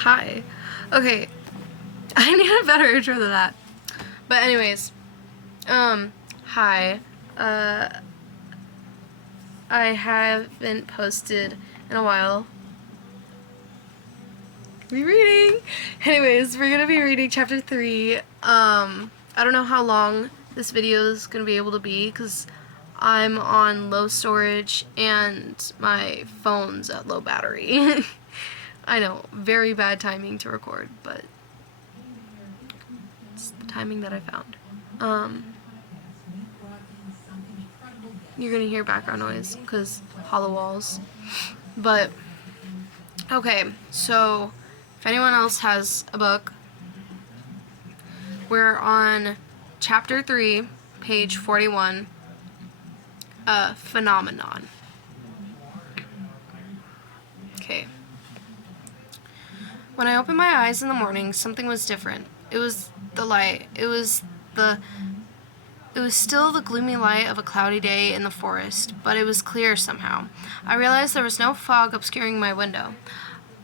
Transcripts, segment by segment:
Hi. Okay, I need a better intro than that. But anyways, hi. I haven't posted in a while. Be reading. Anyways, we're gonna be reading chapter 3. I don't know how long this video is gonna be able to be because I'm on low storage and my phone's at low battery. I know, very bad timing to record, but it's the timing that I found. You're gonna hear background noise because hollow walls. But, okay, so if anyone else has a book, we're on chapter 3, page 41, Phenomenon. Okay. When I opened my eyes in the morning, something was different. It was the light. It was still the gloomy light of a cloudy day in the forest, but it was clear somehow. I realized there was no fog obscuring my window.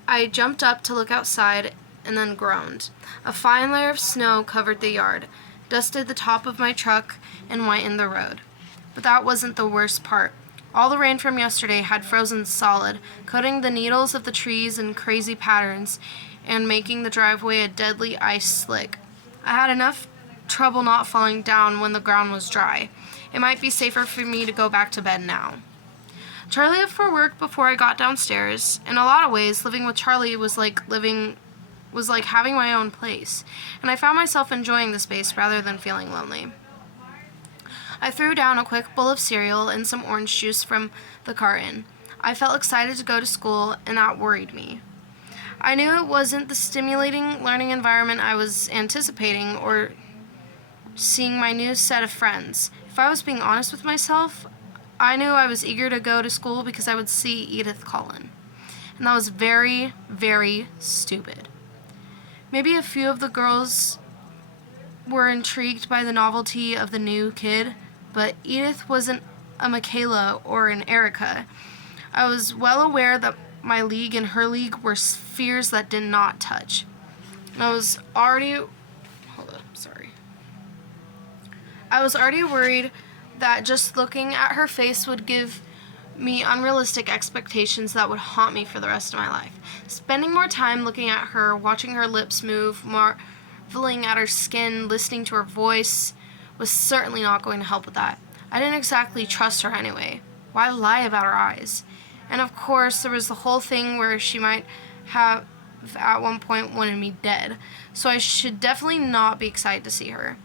I jumped up to look outside and then groaned. A fine layer of snow covered the yard, dusted the top of my truck, and whitened the road. But that wasn't the worst part. All the rain from yesterday had frozen solid, coating the needles of the trees in crazy patterns and making the driveway a deadly ice slick. I had enough trouble not falling down when the ground was dry. It might be safer for me to go back to bed now. Charlie left for work before I got downstairs. In a lot of ways, living with Charlie was like having my own place, and I found myself enjoying the space rather than feeling lonely. I threw down a quick bowl of cereal and some orange juice from the carton. I felt excited to go to school, and that worried me. I knew it wasn't the stimulating learning environment I was anticipating or seeing my new set of friends. If I was being honest with myself, I knew I was eager to go to school because I would see Edith Cullen. And that was very, very stupid. Maybe a few of the girls were intrigued by the novelty of the new kid, but Edith wasn't a Michaela or an Erica. I was well aware that my league and her league were spheres that did not touch. I was already worried that just looking at her face would give me unrealistic expectations that would haunt me for the rest of my life. Spending more time looking at her, watching her lips move, marveling at her skin, listening to her voice, was certainly not going to help with that. I didn't exactly trust her anyway. Why lie about her eyes? And of course, there was the whole thing where she might have at one point wanted me dead, so I should definitely not be excited to see her.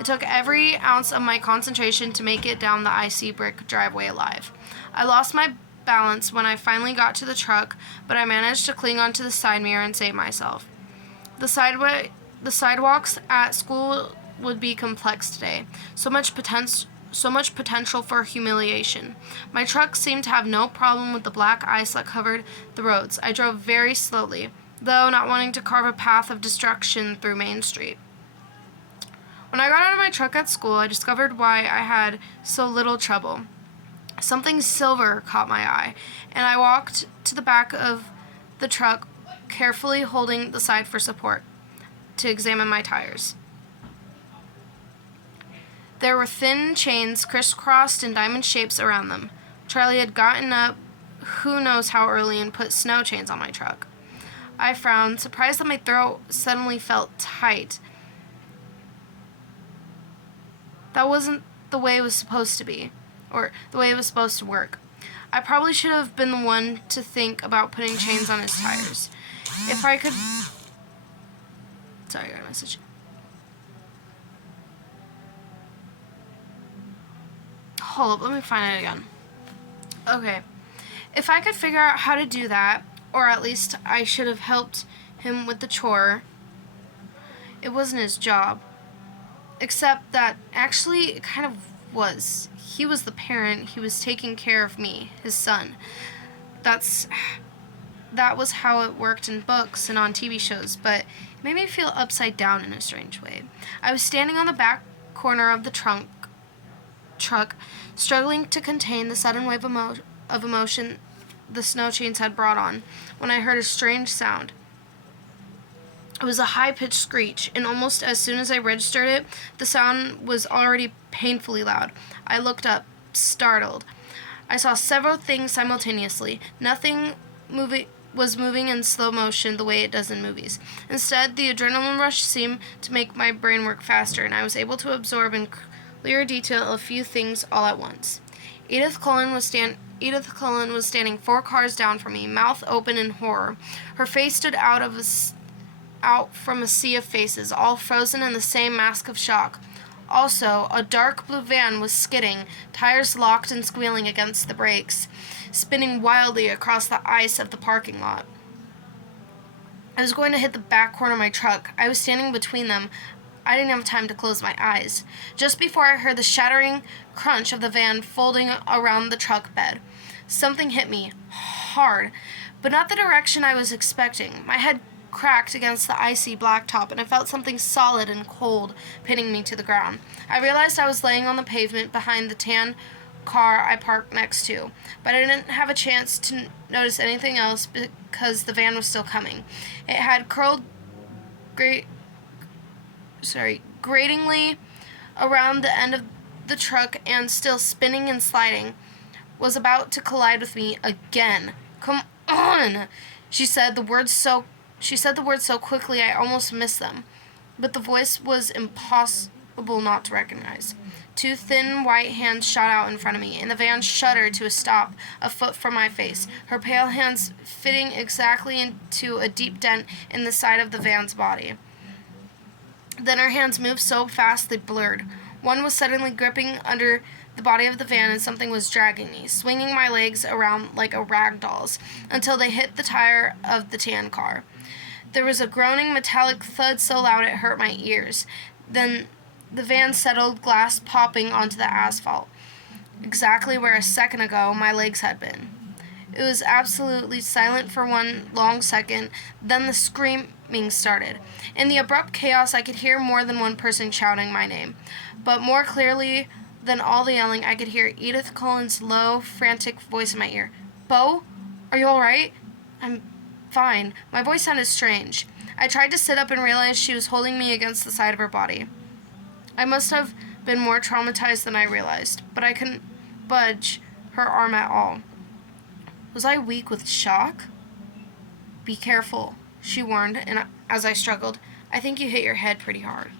It took every ounce of my concentration to make it down the icy brick driveway alive. I lost my balance when I finally got to the truck, but I managed to cling onto the side mirror and save myself. The sidewalks at school would be complex today. So much potential for humiliation. My truck seemed to have no problem with the black ice that covered the roads. I drove very slowly, though not wanting to carve a path of destruction through Main Street. When I got out of my truck at school, I discovered why I had so little trouble. Something silver caught my eye, and I walked to the back of the truck, carefully holding the side for support, to examine my tires. There were thin chains crisscrossed in diamond shapes around them. Charlie had gotten up who knows how early and put snow chains on my truck. I frowned, surprised that my throat suddenly felt tight. That wasn't the way it was supposed to be, or the way it was supposed to work. I probably should have been the one to think about putting chains on his tires. If I could... Sorry, I got a message. Hold up, let me find it again. Okay. If I could figure out how to do that, or at least I should have helped him with the chore. It wasn't his job. Except that actually it kind of was. He was the parent. He was taking care of me, his son. That was how it worked in books and on TV shows, but it made me feel upside down in a strange way. I was standing on the back corner of the truck, struggling to contain the sudden wave of emotion the snow chains had brought on, when I heard a strange sound. It was a high-pitched screech, and almost as soon as I registered it, the sound was already painfully loud. I looked up, startled. I saw several things simultaneously. Nothing was moving in slow motion the way it does in movies. Instead, the adrenaline rush seemed to make my brain work faster, and I was able to absorb in clear detail a few things all at once. Edith Cullen was standing 4 cars down from me, mouth open in horror. Her face stood out from a sea of faces, all frozen in the same mask of shock. Also, a dark blue van was skidding, tires locked and squealing against the brakes, spinning wildly across the ice of the parking lot. I was going to hit the back corner of my truck. I was standing between them. I didn't have time to close my eyes. Just before I heard the shattering crunch of the van folding around the truck bed, something hit me hard, but not the direction I was expecting. My head cracked against the icy blacktop, and I felt something solid and cold pinning me to the ground. I realized I was laying on the pavement behind the tan car I parked next to, but I didn't have a chance to notice anything else because the van was still coming. It had curled gratingly around the end of the truck and, still spinning and sliding, was about to collide with me again. "Come on!" She said the words so quickly I almost missed them, but the voice was impossible not to recognize. 2 thin white hands shot out in front of me, and the van shuddered to a stop a foot from my face, her pale hands fitting exactly into a deep dent in the side of the van's body. Then her hands moved so fast they blurred. One was suddenly gripping under the body of the van, and something was dragging me, swinging my legs around like a rag doll's, until they hit the tire of the tan car. There was a groaning metallic thud so loud it hurt my ears. Then the van settled, glass popping onto the asphalt, exactly where a second ago my legs had been. It was absolutely silent for one long second, then the screaming started. In the abrupt chaos, I could hear more than one person shouting my name, but more clearly than all the yelling, I could hear Edith Cullen's low, frantic voice in my ear. "Bo, are you all right?" "I'm fine." My voice sounded strange. I tried to sit up and realized she was holding me against the side of her body. I must have been more traumatized than I realized, but I couldn't budge her arm at all. Was I weak with shock? "Be careful," she warned, and as I struggled, "I think you hit your head pretty hard."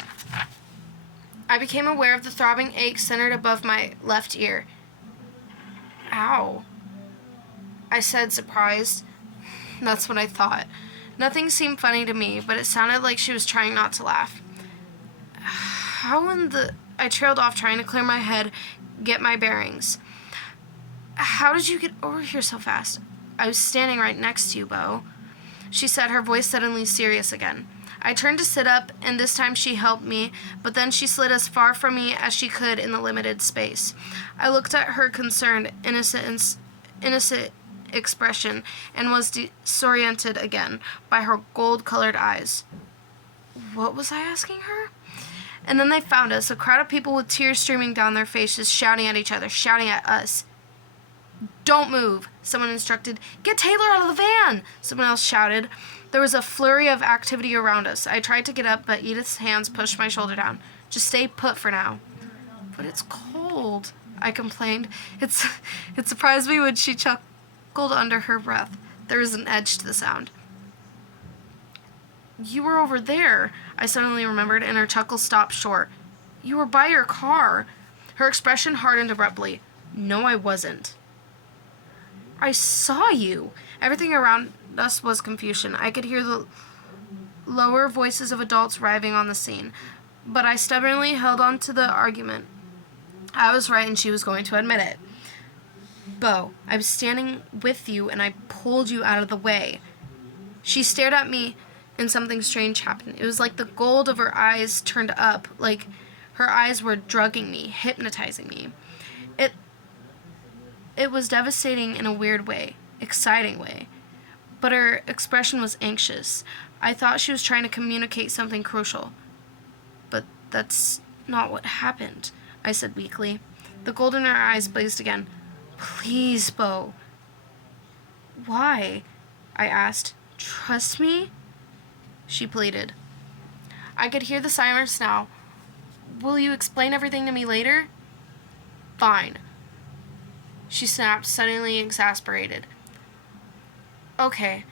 I became aware of the throbbing ache centered above my left ear. "Ow," I said, surprised. That's what I thought. Nothing seemed funny to me, but it sounded like she was trying not to laugh. I trailed off, trying to clear my head, get my bearings. "How did you get over here so fast?" "I was standing right next to you, Bo," she said, her voice suddenly serious again. I turned to sit up, and this time she helped me, but then she slid as far from me as she could in the limited space. I looked at her concerned, innocent expression and was disoriented again by her gold-colored eyes. What was I asking her? And then they found us, a crowd of people with tears streaming down their faces, shouting at each other, shouting at us. "Don't move," someone instructed. "Get Taylor out of the van," someone else shouted. There was a flurry of activity around us. I tried to get up, but Edith's hands pushed my shoulder down. "Just stay put for now." "But it's cold," I complained. It surprised me when she chuckled under her breath. There was an edge to the sound. "You were over there," I suddenly remembered, and her chuckle stopped short. "You were by your car." Her expression hardened abruptly. "No, I wasn't." "I saw you." Everything around us was confusion. I could hear the lower voices of adults arriving on the scene, but I stubbornly held on to the argument. I was right, and she was going to admit it. "Bo, I was standing with you, and I pulled you out of the way." She stared at me, and something strange happened. It was like the gold of her eyes turned up, like her eyes were drugging me, hypnotizing me. It was devastating in a weird way, exciting way, but her expression was anxious. I thought she was trying to communicate something crucial. "But that's not what happened," I said weakly. The gold in her eyes blazed again. "Please, Bo." "Why?" I asked. "Trust me?" she pleaded. I could hear the sirens now. Will you explain everything to me later? Fine, she snapped, suddenly exasperated. Okay,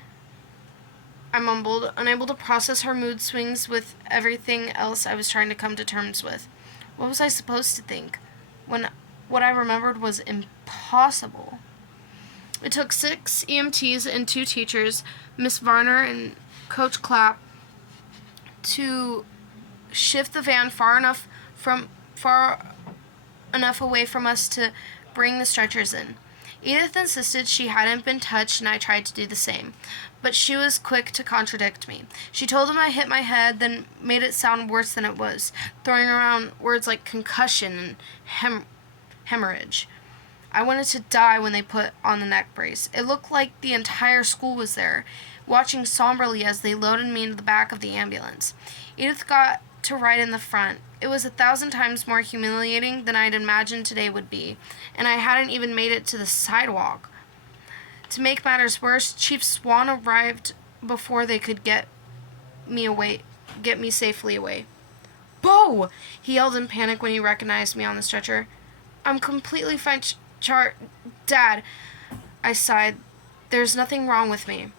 I mumbled, unable to process her mood swings with everything else I was trying to come to terms with. What was I supposed to think, when what I remembered was impossible? It took 6 EMTs and 2 teachers, Miss Varner and Coach Clapp, to shift the van far enough away from us to bring the stretchers in. Edith insisted she hadn't been touched, and I tried to do the same, but she was quick to contradict me. She told them I hit my head, then made it sound worse than it was, throwing around words like concussion and hemorrhage. I wanted to die when they put on the neck brace. It looked like the entire school was there, watching somberly as they loaded me into the back of the ambulance. Edith got to ride in the front. It was 1,000 times more humiliating than I'd imagined today would be, and I hadn't even made it to the sidewalk. To make matters worse, Chief Swan arrived before they could get me safely away. Bo! He yelled in panic when he recognized me on the stretcher. I'm completely fine, Dad, I sighed. There's nothing wrong with me.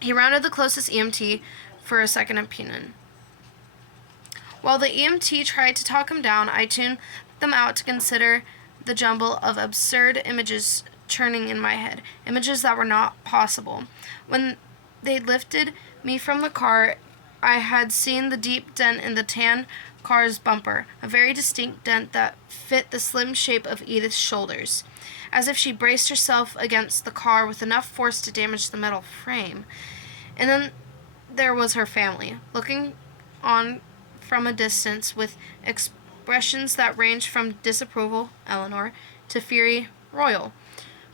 He rounded the closest EMT for a second opinion. While the EMT tried to talk him down, I tuned them out to consider the jumble of absurd images churning in my head, images that were not possible. When they lifted me from the car, I had seen the deep dent in the tan car's bumper, a very distinct dent that fit the slim shape of Edith's shoulders, as if she braced herself against the car with enough force to damage the metal frame. And then there was her family, looking on from a distance with expressions that ranged from disapproval, Eleanor, to fury, Royal,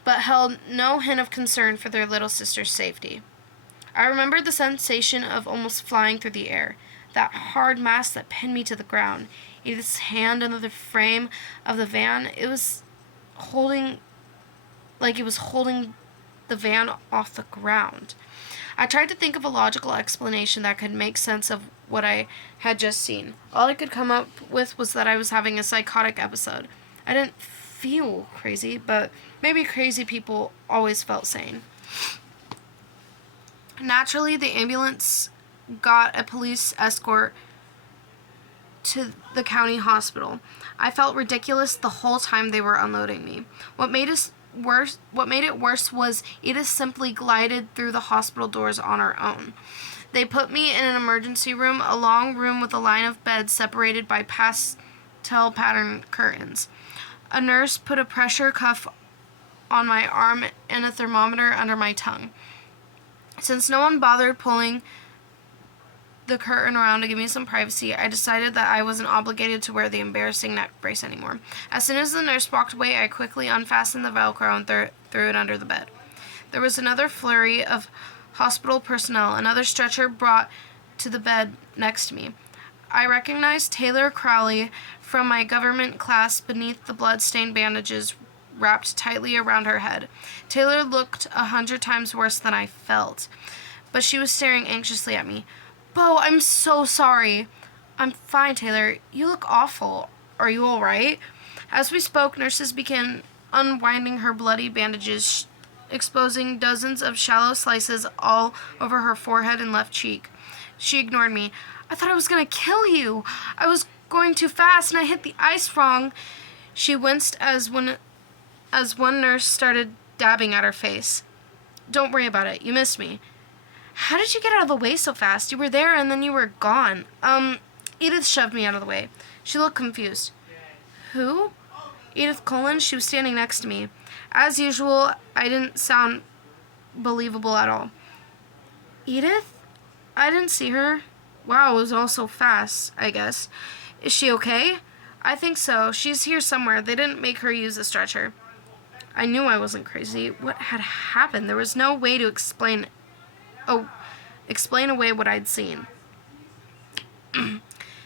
but held no hint of concern for their little sister's safety. I remembered the sensation of almost flying through the air, that hard mass that pinned me to the ground. Edith's hand under the frame of the van, it was holding the van off the ground. I tried to think of a logical explanation that could make sense of what I had just seen. All I could come up with was that I was having a psychotic episode. I didn't feel crazy, but maybe crazy people always felt sane. Naturally, the ambulance got a police escort to the county hospital. I felt ridiculous the whole time they were unloading me. What made it worse was Edith simply glided through the hospital doors on her own. They put me in an emergency room, a long room with a line of beds separated by pastel pattern curtains. A nurse put a pressure cuff on my arm and a thermometer under my tongue. Since no one bothered pulling the curtain around to give me some privacy, I decided that I wasn't obligated to wear the embarrassing neck brace anymore. As soon as the nurse walked away, I quickly unfastened the Velcro and threw it under the bed. There was another flurry of hospital personnel, another stretcher brought to the bed next to me. I recognized Taylor Crowley from my government class beneath the blood-stained bandages wrapped tightly around her head. Taylor looked 100 times worse than I felt, but she was staring anxiously at me. Bo, I'm so sorry. I'm fine, Taylor. You look awful. Are you all right? As we spoke, nurses began unwinding her bloody bandages, exposing dozens of shallow slices all over her forehead and left cheek. She ignored me. I thought I was going to kill you. I was going too fast, and I hit the ice wrong. She winced as one nurse started dabbing at her face. Don't worry about it. You missed me. How did you get out of the way so fast? You were there and then you were gone. Edith shoved me out of the way. She looked confused. Who? Edith Cullen. She was standing next to me. As usual, I didn't sound believable at all. Edith? I didn't see her. Wow, it was all so fast, I guess. Is she okay? I think so. She's here somewhere. They didn't make her use a stretcher. I knew I wasn't crazy. What had happened? There was no way to explain away what I'd seen.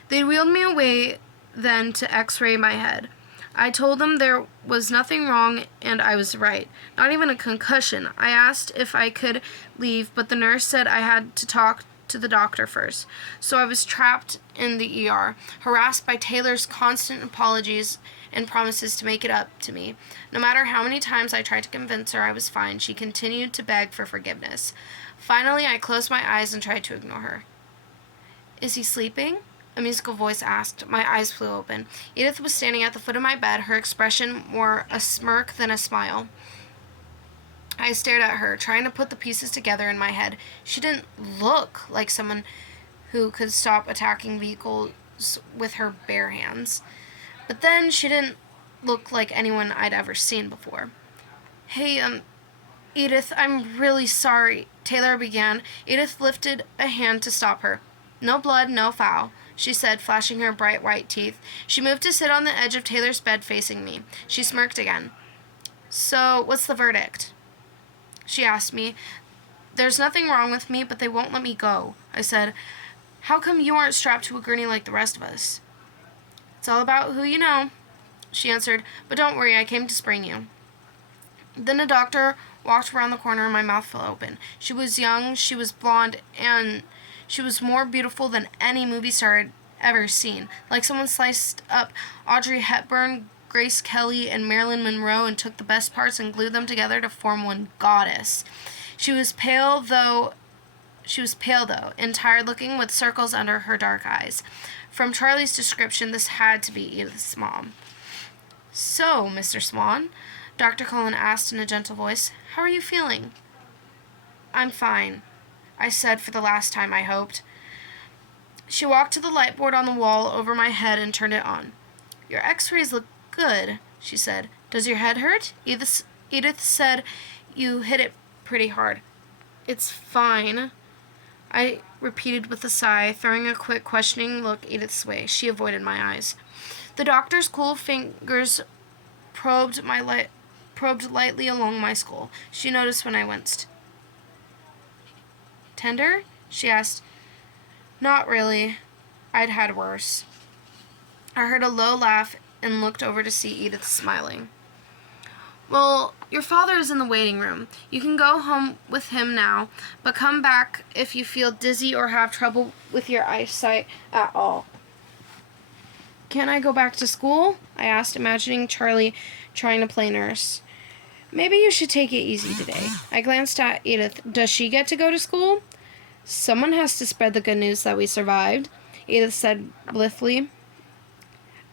They wheeled me away then to x-ray my head. I told them there was nothing wrong and I was right. Not even a concussion. I asked if I could leave, but the nurse said I had to talk to the doctor first. So I was trapped in the ER, harassed by Taylor's constant apologies and promises to make it up to me. No matter how many times I tried to convince her I was fine, she continued to beg for forgiveness. Finally, I closed my eyes and tried to ignore her. "Is he sleeping?" a musical voice asked. My eyes flew open. Edith was standing at the foot of my bed, her expression more a smirk than a smile. I stared at her, trying to put the pieces together in my head. She didn't look like someone who could stop attacking vehicles with her bare hands. But then she didn't look like anyone I'd ever seen before. "Hey, Edith, I'm really sorry," Taylor began. Edith lifted a hand to stop her. "No blood, no foul," she said, flashing her bright white teeth. She moved to sit on the edge of Taylor's bed facing me. She smirked again. "So, what's the verdict?" she asked me. "There's nothing wrong with me, but they won't let me go," I said. "How come you aren't strapped to a gurney like the rest of us?" "It's all about who you know," she answered. "But don't worry, I came to spring you." Then a doctor walked around the corner and my mouth fell open. She was young, she was blonde, and she was more beautiful than any movie star I'd ever seen. Like someone sliced up Audrey Hepburn, Grace Kelly, and Marilyn Monroe and took the best parts and glued them together to form one goddess. She was pale though, and tired-looking with circles under her dark eyes. From Charlie's description, this had to be Edith's mom. "So, Mr. Swan," Dr. Cullen asked in a gentle voice, "how are you feeling?" "I'm fine," I said for the last time, I hoped. She walked to the light board on the wall over my head and turned it on. "Your x-rays look good," she said. "Does your head hurt?" Edith said you hit it pretty hard." "It's fine," I repeated with a sigh, throwing a quick questioning look Edith's way. She avoided my eyes. The doctor's cool fingers probed lightly along my skull. She noticed when I winced. "Tender?" she asked. "Not really. I'd had worse." I heard a low laugh and looked over to see Edith smiling. "Well, your father is in the waiting room. You can go home with him now, but come back if you feel dizzy or have trouble with your eyesight at all." "Can I go back to school?" I asked, imagining Charlie trying to play nurse. "Maybe you should take it easy today." I glanced at Edith. "Does she get to go to school?" "Someone has to spread the good news that we survived," Edith said blithely.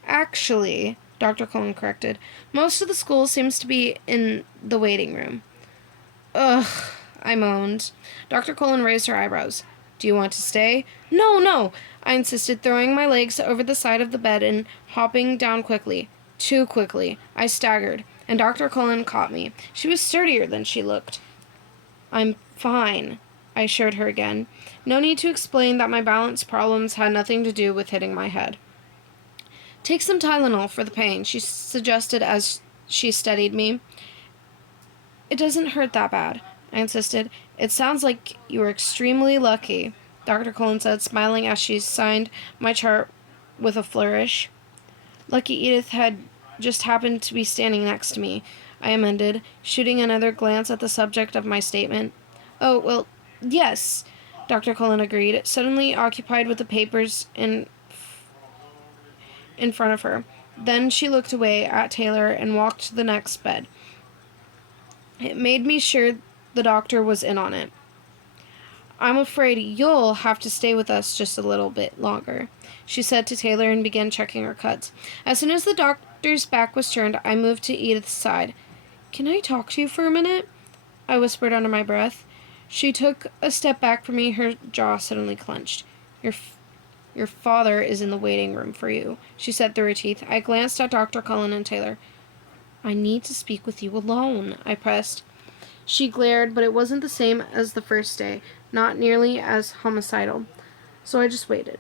"Actually," Dr. Cullen corrected, "most of the school seems to be in the waiting room." "Ugh," I moaned. Dr. Cullen raised her eyebrows. "Do you want to stay?" "No, no," I insisted, throwing my legs over the side of the bed and hopping down quickly. Too quickly. I staggered, and Dr. Cullen caught me. She was sturdier than she looked. "I'm fine," I assured her again. No need to explain that my balance problems had nothing to do with hitting my head. "Take some Tylenol for the pain," she suggested as she steadied me. "It doesn't hurt that bad," I insisted. "It sounds like you were extremely lucky," Dr. Cullen said, smiling as she signed my chart with a flourish. "Lucky Edith had just happened to be standing next to me," I amended, shooting another glance at the subject of my statement. "Oh, well, yes," Dr. Cullen agreed, suddenly occupied with the papers in front of her. Then she looked away at Taylor and walked to the next bed. It made me sure the doctor was in on it. "I'm afraid you'll have to stay with us just a little bit longer," she said to Taylor and began checking her cuts. As soon as the doctor's back was turned, I moved to Edith's side. "Can I talk to you for a minute?" I whispered under my breath. She took a step back from me, her jaw suddenly clenched. Your father is in the waiting room for you," she said through her teeth. I glanced at Dr. Cullen and Taylor. "I need to speak with you alone," I pressed. She glared, but it wasn't the same as the first day, not nearly as homicidal. So I just waited.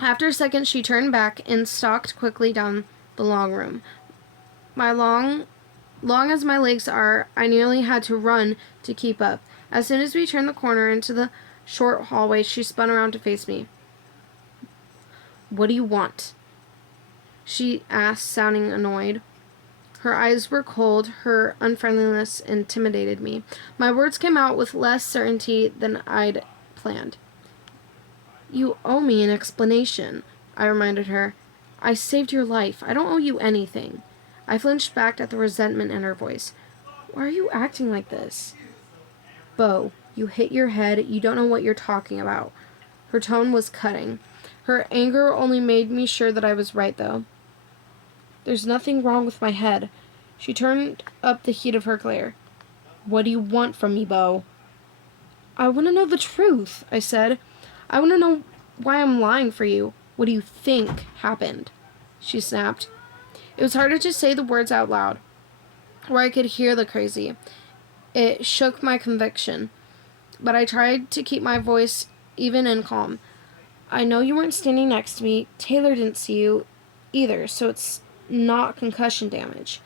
After a second, she turned back and stalked quickly down the long room. Long as my legs are, I nearly had to run to keep up. As soon as we turned the corner into the short hallway, she spun around to face me. "What do you want?" she asked, sounding annoyed. Her eyes were cold. Her unfriendliness intimidated me. My words came out with less certainty than I'd planned. You owe me an explanation, I reminded her. I saved your life. I don't owe you anything. I flinched back at the resentment in her voice. Why are you acting like this? Bo, you hit your head. You don't know what you're talking about. Her tone was cutting. Her anger only made me sure that I was right, though. There's nothing wrong with my head. She turned up the heat of her glare. What do you want from me, Bo? I want to know the truth, I said. I want to know why I'm lying for you. What do you think happened? She snapped. It was harder to say the words out loud, where I could hear the crazy. It shook my conviction, but I tried to keep my voice even and calm. I know you weren't standing next to me. Taylor didn't see you either, so it's not concussion damage.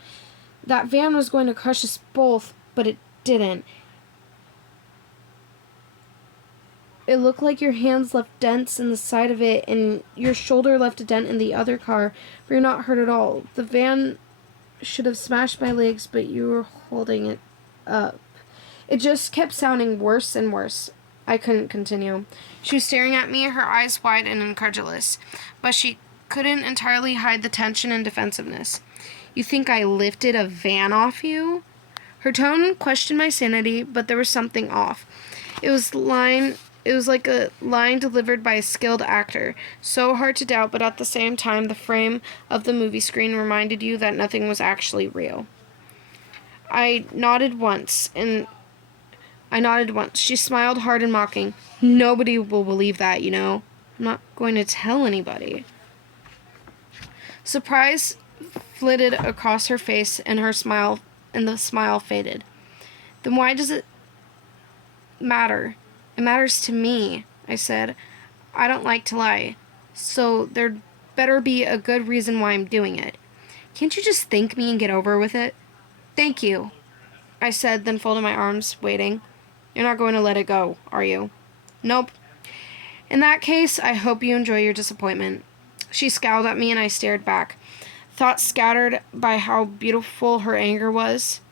That van was going to crush us both, but it didn't. It looked like your hands left dents in the side of it, and your shoulder left a dent in the other car, but you're not hurt at all. The van should have smashed my legs, but you were holding it up. It just kept sounding worse and worse. I couldn't continue. She was staring at me, her eyes wide and incredulous, but she couldn't entirely hide the tension and defensiveness. You think I lifted a van off you? Her tone questioned my sanity, but there was something off. It was like a line delivered by a skilled actor, so hard to doubt, but at the same time, the frame of the movie screen reminded you that nothing was actually real. I nodded once. She smiled hard and mocking. Nobody will believe that, you know. I'm not going to tell anybody. Surprise flitted across her face, and the smile faded. Then why does it matter? It matters to me, I said. I don't like to lie, so there'd better be a good reason why I'm doing it. Can't you just thank me and get over with it? Thank you, I said, then folded my arms, waiting. You're not going to let it go, are you? Nope. In that case, I hope you enjoy your disappointment. She scowled at me, and I stared back, thoughts scattered by how beautiful her anger was.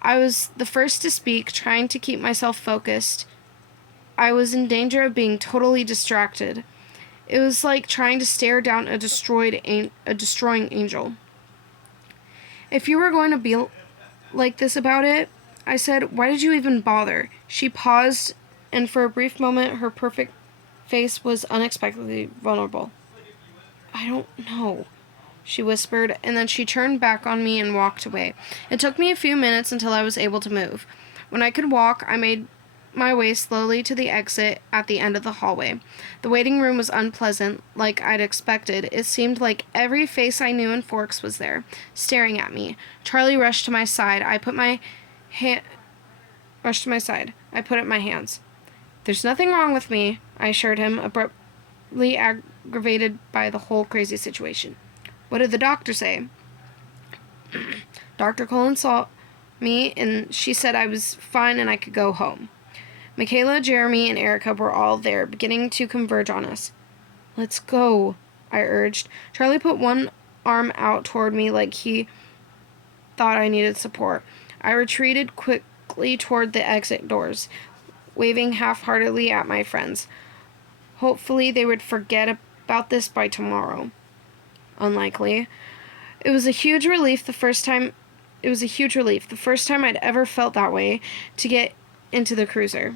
I was the first to speak, trying to keep myself focused. I was in danger of being totally distracted. It was like trying to stare down a destroying angel. If you were going to be like this about it, I said, why did you even bother? She paused, and for a brief moment, her perfect face was unexpectedly vulnerable. I don't know, she whispered, and then she turned back on me and walked away. It took me a few minutes until I was able to move. When I could walk, I made my way slowly to the exit at the end of the hallway. The waiting room was unpleasant, like I'd expected. It seemed like every face I knew in Forks was there, staring at me. Charlie rushed to my side. I put up my hands. There's nothing wrong with me, I assured him, abruptly aggravated by the whole crazy situation. What did the doctor say? Dr. Cullen saw me, and she said I was fine and I could go home. Michaela, Jeremy, and Erica were all there, beginning to converge on us. Let's go, I urged. Charlie put one arm out toward me like he thought I needed support. I retreated quickly toward the exit doors, waving half-heartedly at my friends. Hopefully they would forget about this by tomorrow. Unlikely. It was a huge relief the first time I'd ever felt that way, to get into the cruiser.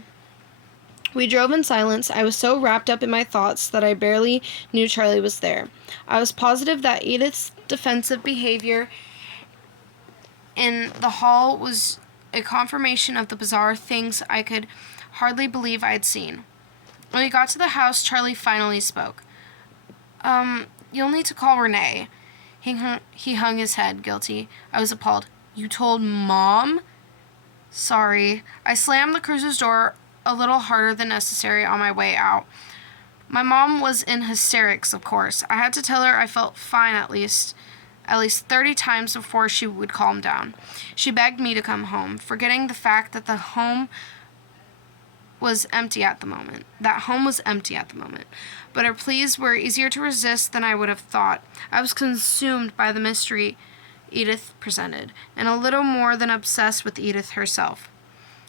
We drove in silence. I was so wrapped up in my thoughts that I barely knew Charlie was there. I was positive that Edith's defensive behavior in the hall was a confirmation of the bizarre things I could hardly believe I'd seen. When we got to the house, Charlie finally spoke. You'll need to call Renee. He hung his head, guilty. I was appalled. You told Mom? Sorry. I slammed the cruiser's door a little harder than necessary on my way out. My mom was in hysterics, of course. I had to tell her I felt fine at least 30 times before she would calm down. She begged me to come home, forgetting the fact that the home was empty at the moment. But her pleas were easier to resist than I would have thought. I was consumed by the mystery Edith presented, and a little more than obsessed with Edith herself.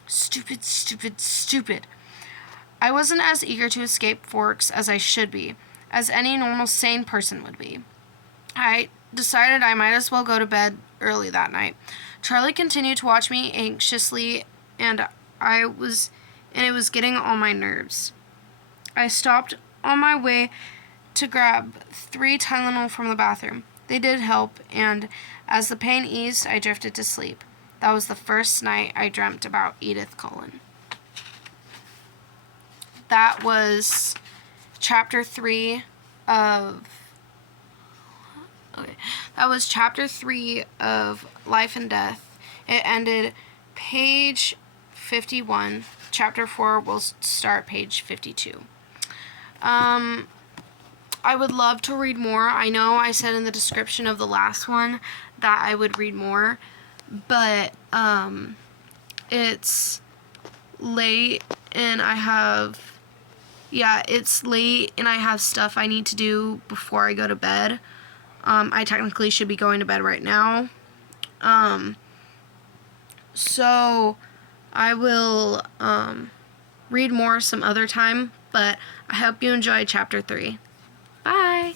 Stupid, stupid, stupid. I wasn't as eager to escape Forks as I should be, as any normal sane person would be. I decided I might as well go to bed early that night. Charlie continued to watch me anxiously, and it was getting on my nerves. I stopped on my way to grab 3 Tylenol from the bathroom. They did help, and as the pain eased, I drifted to sleep. That was the first night I dreamt about Edith Cullen. That was chapter 3 of Life and Death. It ended page 51. Chapter 4 will start page 52. I would love to read more. I know I said in the description of the last one that I would read more, but it's late and I have stuff I need to do before I go to bed. I technically should be going to bed right now. So I will read more some other time, but I hope you enjoyed chapter 3. Bye!